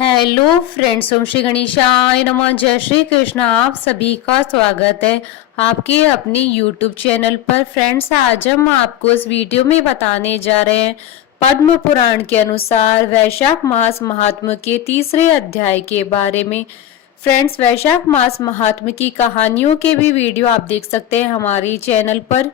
Hello friends, ओम श्री गणेशाय नमः। जय श्री कृष्ण। आप सभी का स्वागत है आपके अपने यूट्यूब चैनल पर। फ्रेंड्स, आज हम आपको इस वीडियो में बताने जा रहे हैं पद्म पुराण के अनुसार वैशाख मास महात्म्य के तीसरे अध्याय के बारे में। फ्रेंड्स, वैशाख मास महात्म्य की कहानियों के भी वीडियो आप देख सकते हैं हमारे चैनल पर।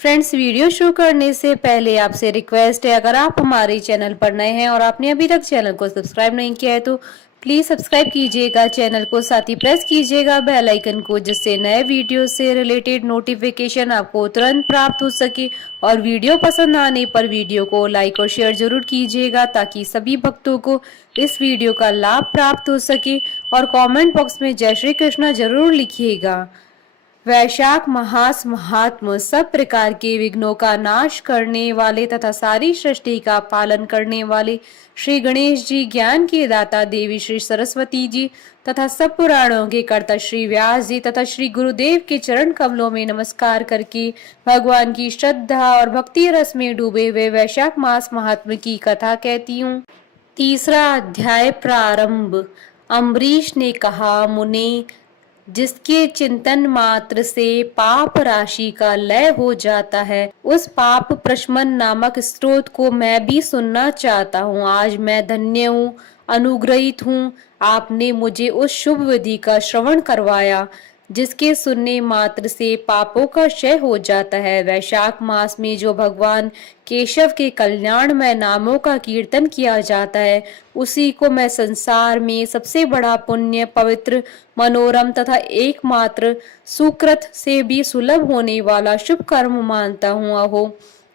फ्रेंड्स, वीडियो शुरू करने से पहले आपसे रिक्वेस्ट है, अगर आप हमारे चैनल पर नए हैं और आपने अभी तक चैनल को सब्सक्राइब नहीं किया है तो प्लीज सब्सक्राइब कीजिएगा चैनल को, साथ ही प्रेस कीजिएगा बेल आइकन को, जिससे नए वीडियो से रिलेटेड नोटिफिकेशन आपको तुरंत प्राप्त हो सके। और वीडियो पसंद आने पर वीडियो को लाइक और शेयर जरूर कीजिएगा ताकि सभी भक्तों को इस वीडियो का लाभ प्राप्त हो सके। और कमेंट बॉक्स में जय श्री कृष्ण जरूर लिखिएगा। वैशाख मास महात्म सब प्रकार के विघ्नों का नाश करने वाले तथा सारी सृष्टि का पालन करने वाले श्री गणेश जी, ज्ञान के दाता देवी श्री सरस्वती जी तथा सब पुराणों के कर्ता श्री व्यास जी तथा श्री गुरुदेव के चरण कमलों में नमस्कार करके भगवान की श्रद्धा और भक्ति रस में डूबे हुए वैशाख मास महात्म की कथा कहती हूँ। तीसरा अध्याय प्रारंभ। अम्बरीश ने कहा, मुने, जिसके चिंतन मात्र से पाप राशि का लय हो जाता है, उस पाप प्रशमन नामक स्रोत को मैं भी सुनना चाहता हूँ। आज मैं धन्य हूँ, अनुग्रहित हूँ। आपने मुझे उस शुभ विधि का श्रवण करवाया जिसके सुनने मात्र से पापों का क्षय हो जाता है। वैशाख मास में जो भगवान केशव के कल्याणमय नामों का कीर्तन किया जाता है, उसी को मैं संसार में सबसे बड़ा पुण्य, पवित्र, मनोरम तथा एकमात्र सुकृत से भी सुलभ होने वाला शुभ कर्म मानता हूँ। अहो,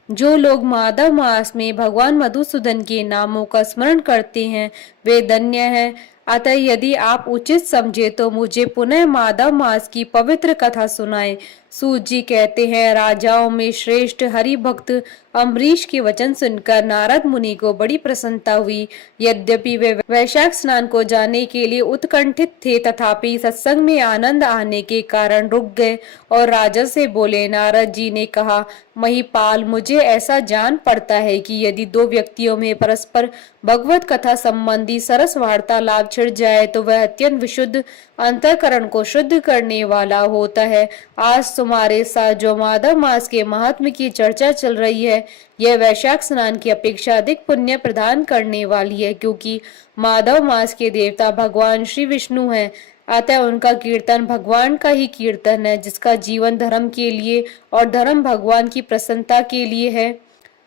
जो लोग माधव मास में भगवान मधुसूदन के नामों का स्मरण करते हैं वे धन्य हैं। अतः यदि आप उचित समझे तो मुझे पुनः माधव मास की पवित्र कथा सुनाएं। सूत जी कहते हैं, राजाओं में श्रेष्ठ हरि भक्त अम्बरीश के वचन सुनकर नारद मुनि को बड़ी प्रसन्नता हुई। यद्यपि वे वैशाख स्नान को जाने के लिए उत्कंठित थे, तथापि सत्संग में आनंद आने के कारण रुक गए और राजा से बोले। नारद जी ने कहा, महिपाल, मुझे ऐसा जान पड़ता है कि यदि दो व्यक्तियों में परस्पर भगवत कथा संबंधी सरस वार्तालाप छिड़ जाए तो वह अत्यंत विशुद्ध अंतःकरण को शुद्ध करने वाला होता है। आज तुम्हारे साथ जो माधव मास के महात्म्य की चर्चा चल रही है, यह वैशाख स्नान की अपेक्षा अधिक पुण्य प्रदान करने वाली है, क्योंकि माधव मास के देवता भगवान श्री विष्णु हैं। अतः उनका कीर्तन भगवान का ही कीर्तन है, जिसका जीवन धर्म के लिए और धर्म भगवान की प्रसन्नता के लिए है,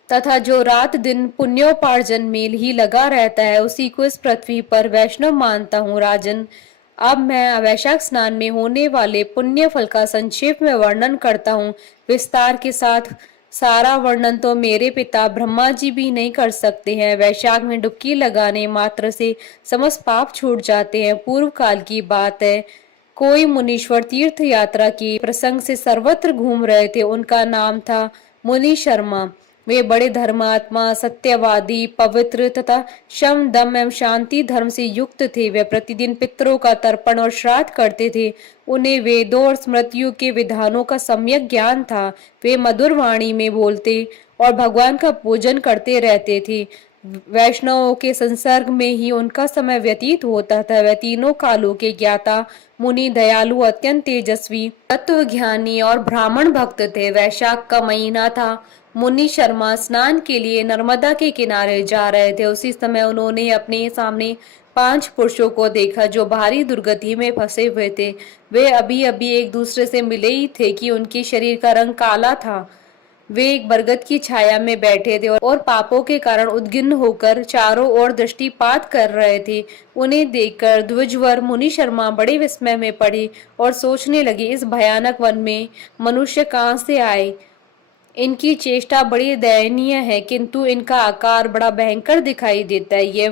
तथा जो रात दिन पुण्योपार्जन में ही लगा रहता है, उसी को इस पृथ्वी पर वैष्णव मानता हूँ। राजन, अब मैं वैशाख स्नान में होने वाले पुण्य फल का संक्षेप में वर्णन करता हूँ। विस्तार के साथ सारा वर्णन तो मेरे पिता ब्रह्मा जी भी नहीं कर सकते हैं। वैशाख में डुबकी लगाने मात्र से समस्त पाप छूट जाते हैं। पूर्व काल की बात है, कोई मुनीश्वर तीर्थ यात्रा के प्रसंग से सर्वत्र घूम रहे थे। उनका नाम था मुनि शर्मा। वे बड़े धर्मात्मा, सत्यवादी, पवित्र तथा शम, दम एवं शांति धर्म से युक्त थे। वे प्रतिदिन पितरों का तर्पण और श्राद्ध करते थे। उन्हें वेदों और स्मृतियों के विधानों का सम्यक ज्ञान था। वे मधुर वाणी में बोलते और भगवान का पूजन करते रहते थे। वैष्णवों के संसर्ग में ही उनका समय व्यतीत होता था। वह तीनों कालों के ज्ञाता, मुनि, दयालु, अत्यंत तेजस्वी, तत्व ज्ञानी और ब्राह्मण भक्त थे। वैशाख का महीना था। मुनि शर्मा स्नान के लिए नर्मदा के किनारे जा रहे थे। उसी समय उन्होंने अपने सामने 5 पुरुषों को देखा जो भारी दुर्गति में फंसे हुए थे। वे अभी अभी एक दूसरे से मिले ही थे कि उनके शरीर का रंग काला था। वे एक बरगद की छाया में बैठे थे और पापों के कारण उद्गिन्न होकर चारों ओर दृष्टिपात कर रहे थे। उन्हें देखकर द्विजवर मुनि शर्मा बड़े विस्मय में पड़े और सोचने लगे, इस भयानक वन में मनुष्य कहाँ से आए। इनकी चेष्टा बड़ी दयनीय है, किंतु इनका आकार बड़ा भयंकर दिखाई देता है। ये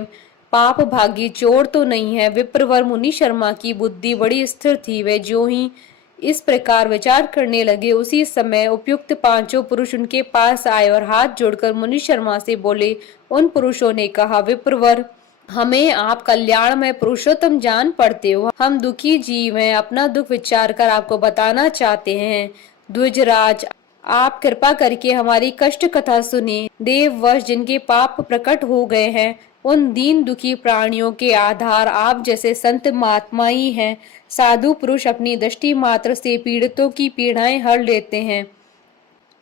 पाप भागी चोर तो नहीं है। विप्रवर मुनि शर्मा की बुद्धि बड़ी स्थिर थी। वे जो ही इस प्रकार विचार करने लगे, उसी समय उपयुक्त 5 पुरुष उनके पास आए और हाथ जोड़कर मुनि शर्मा से बोले। उन पुरुषों ने कहा, विप्रवर, हमें आप कल्याण में पुरुषोत्तम जान पड़ते हो। हम दुखी जीव हैं, अपना दुख विचार कर आपको बताना चाहते हैं। द्विजराज, आप कृपा करके हमारी कष्ट कथा सुनिए। देववश जिनके पाप प्रकट हो गए हैं, उन दीन दुखी प्राणियों के आधार आप जैसे संत महात्मा ही हैं। साधु पुरुष अपनी दृष्टि मात्र से पीड़ितों की पीड़ाएं हर लेते हैं।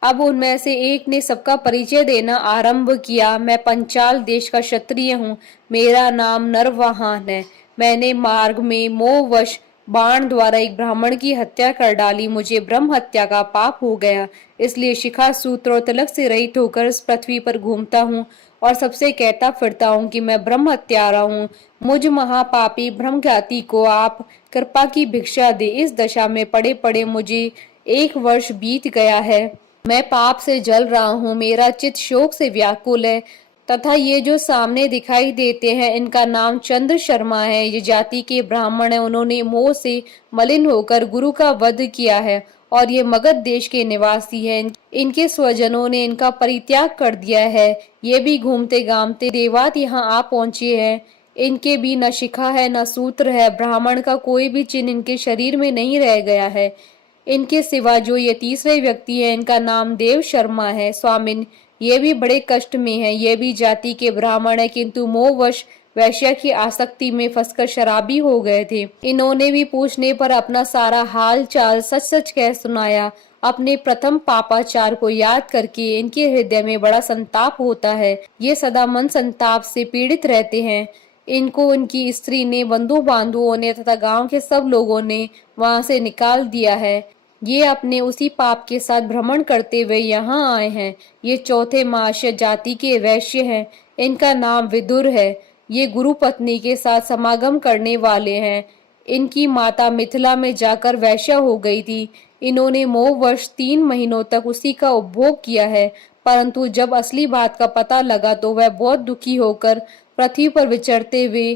अब उनमें से एक ने सबका परिचय देना आरंभ किया। मैं पंचाल देश का क्षत्रिय हूँ। मेरा नाम नरवाहन है। मैंने मार्ग में मोहवश बाण द्वारा एक ब्राह्मण की हत्या कर डाली। मुझे ब्रह्म हत्या का पाप हो गया, इसलिए शिखा सूत्र और तिलक से रहित होकर इस पृथ्वी पर घूमता हूँ और सबसे कहता फिरता हूँ कि मैं ब्रह्म हत्यारा हूँ। मुझ महापापी ब्रह्मघाती को आप कृपा की भिक्षा दे। इस दशा में पड़े पड़े मुझे 1 वर्ष बीत गया है। मैं पाप से जल रहा हूँ। मेरा चित्त शोक से व्याकुल है। तथा ये जो सामने दिखाई देते हैं, इनका नाम चंद्र शर्मा है। ये जाति के ब्राह्मण है। उन्होंने मोह से मलिन होकर गुरु का वध किया है और ये मगध देश के निवासी हैं। इनके स्वजनों ने इनका परित्याग कर दिया है। ये भी घूमते घामते देवात यहाँ आ पहुंचे हैं। इनके भी न शिखा है न सूत्र है। ब्राह्मण का कोई भी चिन्ह इनके शरीर में नहीं रह गया है। इनके सिवा जो ये तीसरे व्यक्ति है, इनका नाम देव शर्मा है। स्वामिन, ये भी बड़े कष्ट में है। ये भी जाति के ब्राह्मण है, किंतु मोहवश वैश्या की आसक्ति में फंसकर शराबी हो गए थे। इन्होंने भी पूछने पर अपना सारा हाल चाल सच सच कह सुनाया। अपने प्रथम पापाचार को याद करके इनके हृदय में बड़ा संताप होता है। ये सदा मन संताप से पीड़ित रहते हैं। इनको उनकी स्त्री ने, बंधु बांधुओं ने तथा गांव के सब लोगों ने वहां से निकाल दिया है। ये अपने उसी पाप के साथ भ्रमण करते हुए यहाँ आए हैं। ये चौथे माश्य जाति के वैश्य हैं। इनका नाम विदुर है। ये गुरु पत्नी के साथ समागम करने वाले हैं। इनकी माता मिथिला में जाकर वैश्या हो गई थी। इन्होंने मोहवश 3 महीनों तक उसी का उपभोग किया है, परंतु जब असली बात का पता लगा तो वह बहुत दुखी होकर पृथ्वी पर विचरते हुए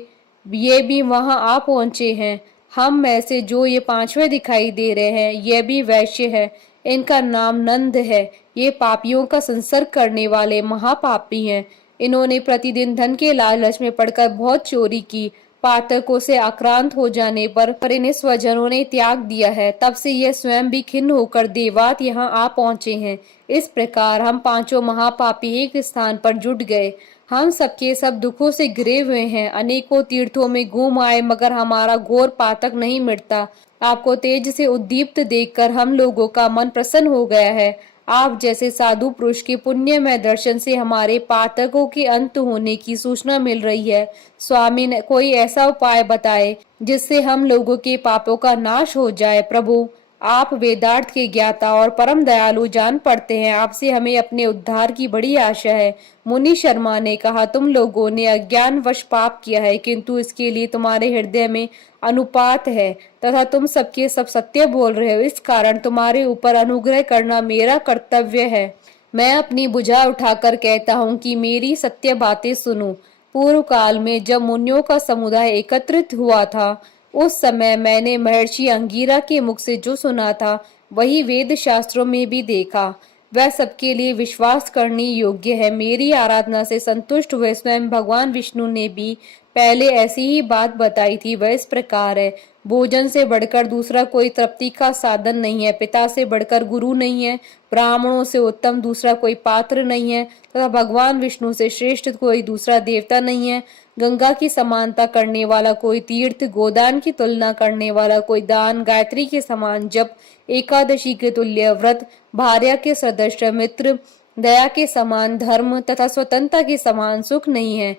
ये भी वहां आ पहुंचे हैं। हम में से जो ये 5वें दिखाई दे रहे हैं, ये भी वैश्य है। इनका नाम नंद है। ये पापियों का संसर्ग करने वाले महापापी हैं। इन्होंने प्रतिदिन धन के लालच में पड़कर बहुत चोरी की। पातकों से आक्रांत हो जाने पर इन्हें स्वजनों ने त्याग दिया है। तब से यह स्वयं भी खिन्न होकर देवात यहाँ आ पहुंचे हैं। इस प्रकार हम 5 महापापी एक स्थान पर जुट गए। हम सबके सब दुखों से घिरे हुए हैं। अनेकों तीर्थों में घूम आए, मगर हमारा घोर पातक नहीं मिटता। आपको तेज से उद्दीप्त देखकर हम लोगों का मन प्रसन्न हो गया है। आप जैसे साधु पुरुष के पुण्यमय दर्शन से हमारे पातकों के अंत होने की सूचना मिल रही है। स्वामी ने कोई ऐसा उपाय बताए जिससे हम लोगों के पापों का नाश हो जाए। प्रभु, आप वेदार्थ के ज्ञाता और परम दयालु जान पड़ते हैं। आपसे हमें अपने उद्धार की बड़ी आशा है। मुनि शर्मा ने कहा, तुम लोगों ने अज्ञानवश पाप किया है, किंतु इसके लिए तुम्हारे हृदय में अनुपात है तथा तुम सबके सब सत्य बोल रहे हो। इस कारण तुम्हारे ऊपर अनुग्रह करना मेरा कर्तव्य है। मैं अपनी भुजा उठाकर कहता हूँ कि मेरी सत्य बातें सुनो। पूर्व काल में जब मुनियों का समुदाय एकत्रित हुआ था, उस समय मैंने महर्षि अंगीरा के मुख से जो सुना था, वही वेद शास्त्रों में भी देखा। वह सबके लिए विश्वास करने योग्य है। मेरी आराधना से संतुष्ट हुए स्वयं भगवान विष्णु ने भी पहले ऐसी ही बात बताई थी। वह इस प्रकार है, भोजन से बढ़कर दूसरा कोई तृप्ति का साधन नहीं है। पिता से बढ़कर गुरु नहीं है। ब्राह्मणों से उत्तम दूसरा कोई पात्र नहीं है तथा भगवान विष्णु से श्रेष्ठ कोई दूसरा देवता नहीं है। गंगा की समानता करने वाला कोई तीर्थ, गोदान की तुलना करने वाला कोई दान, गायत्री के समान जप, एकादशी के तुल्य व्रत, भार्या के सदृश मित्र, दया के समान धर्म तथा स्वतंत्रता के समान सुख नहीं है।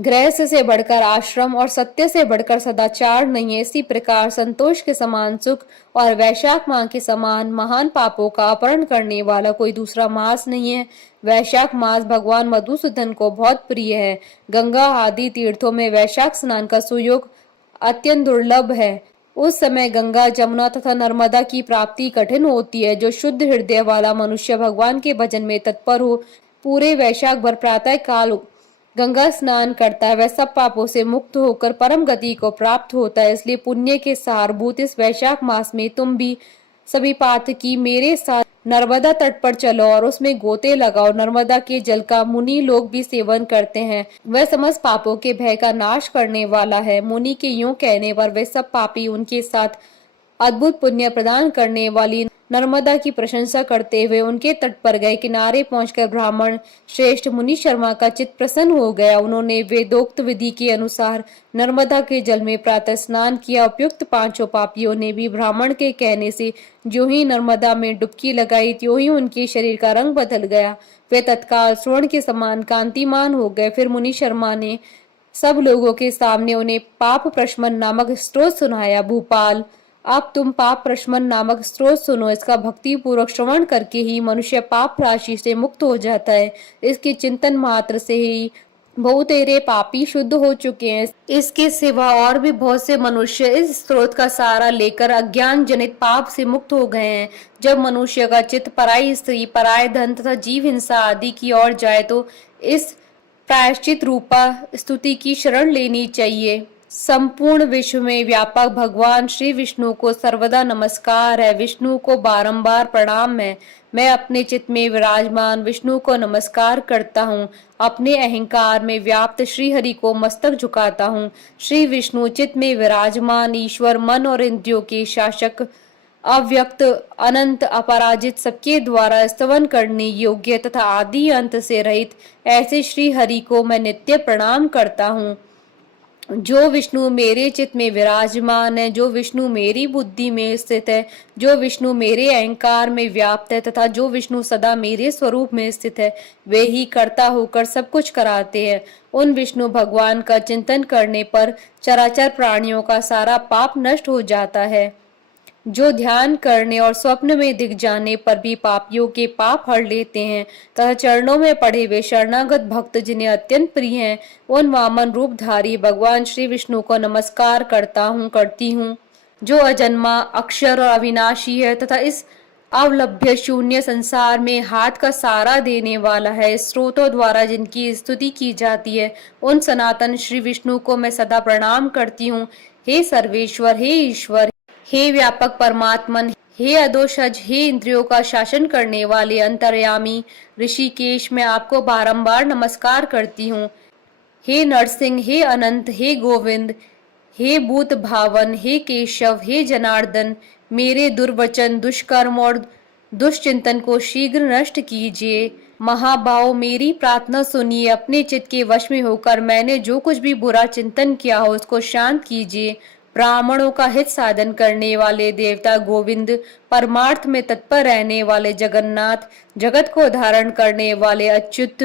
गृहस्थ से बढ़कर आश्रम और सत्य से बढ़कर सदाचार नहीं है। इसी प्रकार संतोष के समान सुख और वैशाख माह के समान महान पापों का अपहरण करने वाला कोई दूसरा मास नहीं है। वैशाख मास भगवान मधुसूदन को बहुत प्रिय है। गंगा आदि तीर्थों में वैशाख स्नान का सुयोग अत्यंत दुर्लभ है। उस समय गंगा, जमुना तथा नर्मदा की प्राप्ति कठिन होती है। जो शुद्ध हृदय वाला मनुष्य भगवान के भजन में तत्पर हो, पूरे वैशाख भर प्रातः काल गंगा स्नान करता है, वह सब पापों से मुक्त होकर परम गति को प्राप्त होता है। इसलिए पुण्य के सारभूत इस वैशाख मास में तुम भी सभी पातकी मेरे साथ नर्मदा तट पर चलो और उसमें गोते लगाओ। नर्मदा के जल का मुनि लोग भी सेवन करते हैं। वह समस्त पापों के भय का नाश करने वाला है। मुनि के यूं कहने पर वे सब पापी उनके साथ अद्भुत पुण्य प्रदान करने वाली नर्मदा की प्रशंसा करते हुए उनके तट पर गए। किनारे पहुंचकर ब्राह्मण श्रेष्ठ मुनि शर्मा का चित्त प्रसन्न हो गया। उन्होंने वेदोक्त विधि के अनुसार नर्मदा के जल में प्रातः स्नान किया। उपयुक्त पांचों पापियों ने भी ब्राह्मण के कहने से जो ही नर्मदा में डुबकी लगाई, त्यों ही उनके शरीर का रंग बदल गया। वे तत्काल स्वर्ण के समान कांतिमान हो गए। फिर मुनि शर्मा ने सब लोगों के सामने उन्हें पाप प्रशमन नामक स्त्रोत सुनाया। भूपाल, अब तुम पाप प्रशमन नामक स्त्रोत सुनो। इसका भक्ति पूर्वक श्रवण करके ही मनुष्य पाप राशि से मुक्त हो जाता है। इसके चिंतन मात्र से ही बहुतेरे पापी शुद्ध हो चुके हैं। इसके सिवा और भी बहुत से मनुष्य इस स्रोत का सहारा लेकर अज्ञान जनित पाप से मुक्त हो गए हैं। जब मनुष्य का चित्त पराई स्त्री, पराय धन तथा जीव हिंसा आदि की ओर जाए तो इस प्रायश्चित रूपा स्तुति की शरण लेनी चाहिए। संपूर्ण विश्व में व्यापक भगवान श्री विष्णु को सर्वदा नमस्कार है। विष्णु को बारंबार प्रणाम है। मैं अपने चित्त में विराजमान विष्णु को नमस्कार करता हूँ। अपने अहंकार में व्याप्त श्री हरि को मस्तक झुकाता हूँ। श्री विष्णु चित्त में विराजमान ईश्वर, मन और इंद्रियों के शासक, अव्यक्त, अनंत, अपराजित, सबके द्वारा स्तवन करने योग्य तथा आदि अंत से रहित ऐसे श्री हरि को मैं नित्य प्रणाम करता हूँ। जो विष्णु मेरे चित्त में विराजमान है, जो विष्णु मेरी बुद्धि में स्थित है, जो विष्णु मेरे अहंकार में व्याप्त है तथा जो विष्णु सदा मेरे स्वरूप में स्थित है, वे ही कर्ता होकर सब कुछ कराते हैं। उन विष्णु भगवान का चिंतन करने पर चराचर प्राणियों का सारा पाप नष्ट हो जाता है। जो ध्यान करने और स्वप्न में दिख जाने पर भी पापियों के पाप हर लेते हैं तथा चरणों में पड़े हुए शरणागत भक्त जिन्हें अत्यंत प्रिय हैं, उन वामन रूपधारी भगवान श्री विष्णु को नमस्कार करती हूँ, जो अजन्मा, अक्षर और अविनाशी है तथा इस अवलभ्य शून्य संसार में हाथ का सहारा देने वाला है। स्रोतों द्वारा जिनकी स्तुति की जाती है, उन सनातन श्री विष्णु को मैं सदा प्रणाम करती हूँ। हे सर्वेश्वर, हे ईश्वर, हे व्यापक परमात्मन, हे अदोषज, हे इंद्रियों का शासन करने वाले अंतर्यामी ऋषिकेश, मैं आपको बारंबार नमस्कार करती हूँ। हे नरसिंह, हे अनंत, हे गोविंद, हे भूत भावन, हे केशव, हे जनार्दन, मेरे दुर्वचन, दुष्कर्म और दुष्चिंतन को शीघ्र नष्ट कीजिए। महाभाव, मेरी प्रार्थना सुनिए। अपने चित्त के वश में होकर मैंने जो कुछ भी बुरा चिंतन किया हो उसको शांत कीजिए। ब्राह्मणों का हित साधन करने वाले देवता गोविंद, परमार्थ में तत्पर रहने वाले जगन्नाथ, जगत को धारण करने वाले अच्युत,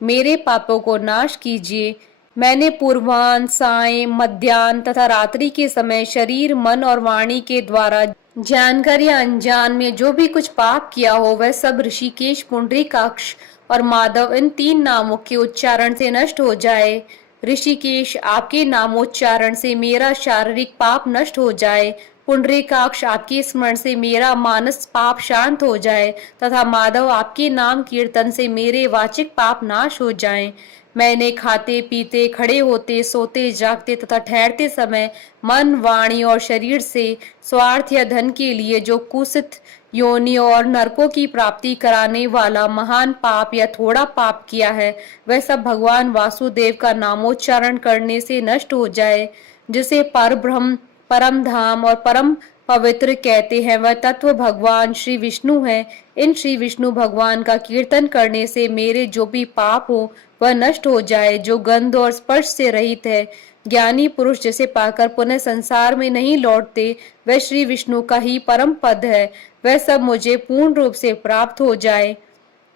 मेरे पापों को नाश कीजिए। मैंने पूर्वाह्न, सायं, मध्याह्न तथा रात्रि के समय शरीर, मन और वाणी के द्वारा जानकर या अनजान में जो भी कुछ पाप किया हो वह सब ऋषिकेश, पुंडरीकाक्ष और माधव इन 3 नामों के उच्चारण से नष्ट हो जाए। ऋषिकेश, आपके नामोच्चारण से मेरा शारीरिक पाप नष्ट हो जाए। पुंडरीकाक्ष, आपके स्मरण से मेरा मानस पाप शांत हो जाए तथा माधव, आपके नाम कीर्तन से मेरे वाचिक पाप नाश हो जाएं। मैंने खाते पीते, खड़े होते, सोते, जागते तथा ठहरते समय मन, वाणी और शरीर से स्वार्थ या धन के लिए जो कुत्सित योनियों और नरकों की प्राप्ति कराने वाला महान पाप या थोड़ा पाप किया है, वह सब भगवान वासुदेव का नामोच्चारण करने से नष्ट हो जाए। जिसे परब्रह्म, परम धाम और परम पवित्र कहते हैं, वह तत्व भगवान श्री विष्णु है। इन श्री विष्णु भगवान का कीर्तन करने से मेरे जो भी पाप हो वह नष्ट हो जाए। जो गंध और स्पर्श से रहित है, ज्ञानी पुरुष जिसे पाकर पुनः संसार में नहीं लौटते, वह श्री विष्णु का ही परम पद है। वह सब मुझे पूर्ण रूप से प्राप्त हो जाए।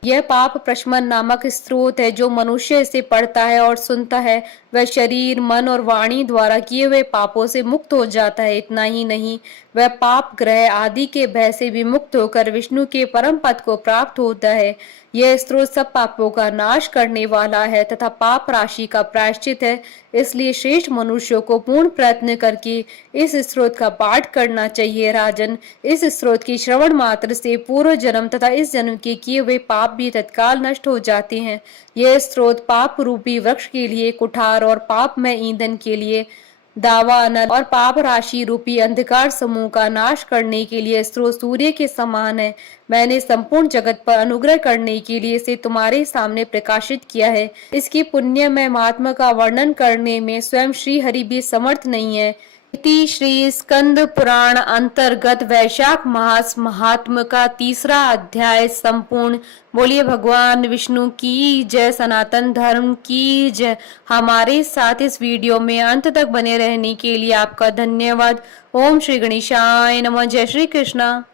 यह पाप प्रशमन नामक स्रोत है। जो मनुष्य इसे पढ़ता है और सुनता है वह शरीर, मन और वाणी द्वारा किए हुए पापों से मुक्त हो जाता है। इतना ही नहीं, वह पाप ग्रह आदि के भय से भी मुक्त होकर विष्णु के परम पद को प्राप्त होता है। यह स्रोत सब पापों का नाश करने वाला है तथा पाप राशि का प्रायश्चित है। इसलिए श्रेष्ठ मनुष्यों को पूर्ण प्रयत्न करके इस स्रोत का पाठ करना चाहिए। राजन, इस स्रोत की श्रवण मात्र से पूर्व जन्म तथा इस जन्म के किए हुए पाप भी तत्काल नष्ट हो जाते हैं। यह स्रोत पाप रूपी वृक्ष के लिए कुठार और पाप में ईंधन के लिए दावानल और पाप राशि रूपी अंधकार समूह का नाश करने के लिए स्रोत सूर्य के समान है। मैंने संपूर्ण जगत पर अनुग्रह करने के लिए इसे तुम्हारे सामने प्रकाशित किया है। इसकी पुण्यमय महात्मा का वर्णन करने में स्वयं श्री हरि भी समर्थ नहीं है। इति श्री स्कंद पुराण अंतर्गत वैशाख मास महात्म का तीसरा अध्याय संपूर्ण। बोलिए भगवान विष्णु की जय, सनातन धर्म की जय। हमारे साथ इस वीडियो में अंत तक बने रहने के लिए आपका धन्यवाद। ओम श्री गणेशाय नमः। जय श्री कृष्णा।